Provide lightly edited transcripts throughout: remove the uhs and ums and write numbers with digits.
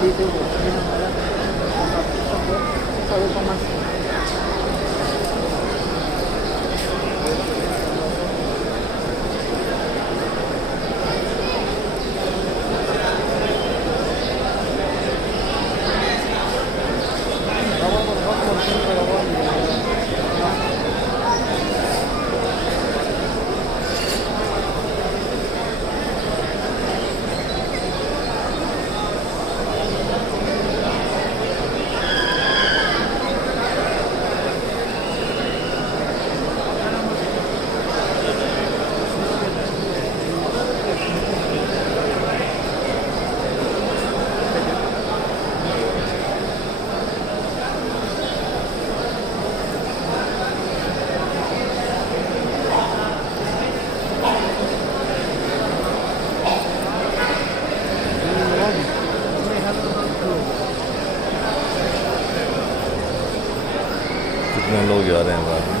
dito po. Hindi na wala. Sabi pa mas. कितने लोग आ रहे हैं बाहर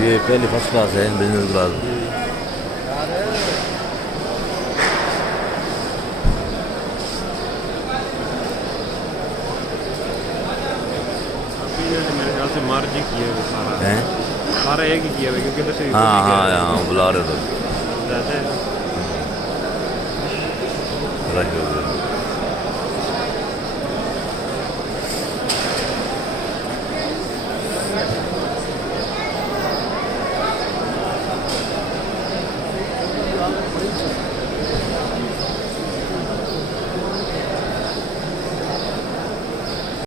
ये पहली फर्स्ट क्लास है बिजनेस क्लास मेरे ख्याल से मार्ज ही किए हुए सारा हैं सारा एक ही किए हुए क्योंकि तो से हाँ हाँ हाँ बुला रहे थे जैसे रख दो